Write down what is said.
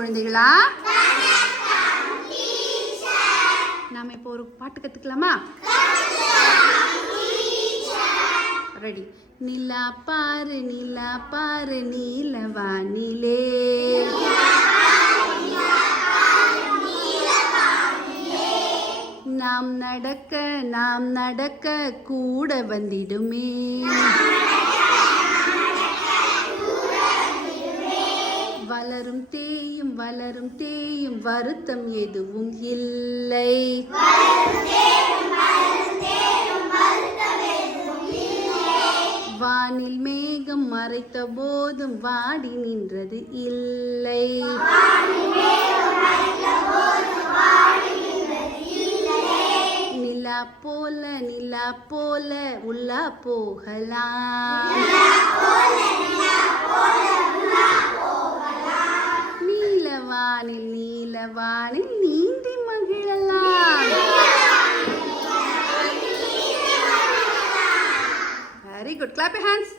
குழந்தைகளா? நாம இப்போ ஒரு பாட்டு கத்துக்கலாமா? ரெடி. நிலா பாரு நிலா பாரு நீலவானிலே, நாம் நடக்க கூட வந்திடுமே, வளரும் தேயும் வருத்தம் எதுவும் இல்லை, வானில் மேகம் மறைத்த போதும் வாடி நின்றது இல்லை, நிலா போல உள்ளா போகலாம், நீலவானில் நீந்தி மகிழலாம். Very good. Clap your hands.